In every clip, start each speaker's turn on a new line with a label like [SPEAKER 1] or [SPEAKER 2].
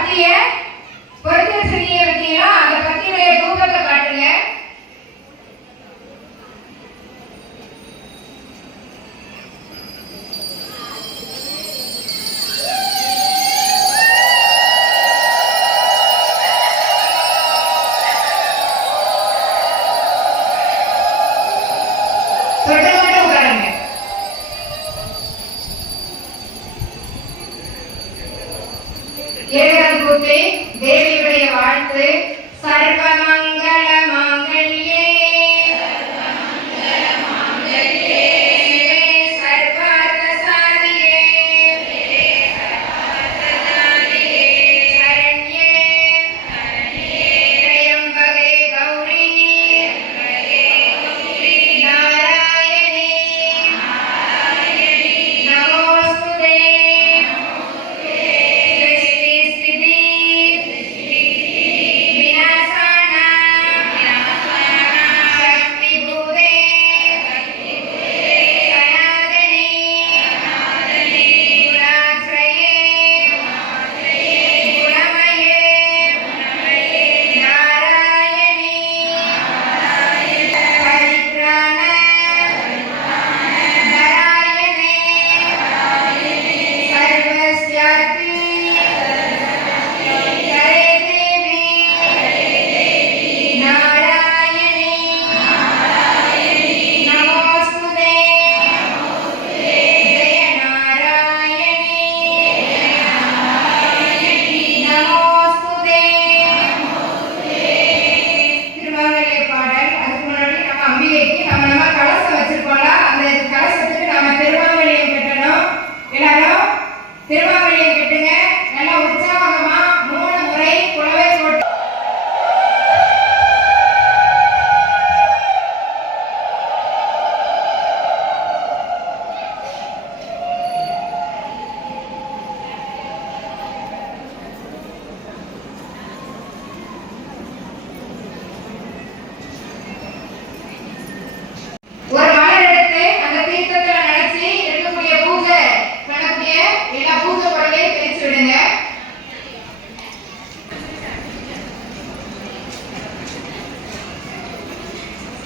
[SPEAKER 1] जाती है। ஏழு கூத்து தேவியுடைய வாழ்த்து. சர்வமங்க తిరువారి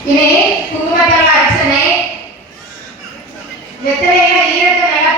[SPEAKER 1] இனி குங்குமத்தோட அர்ச்சனை வெத்தலையில ஈரத்தை நல்லா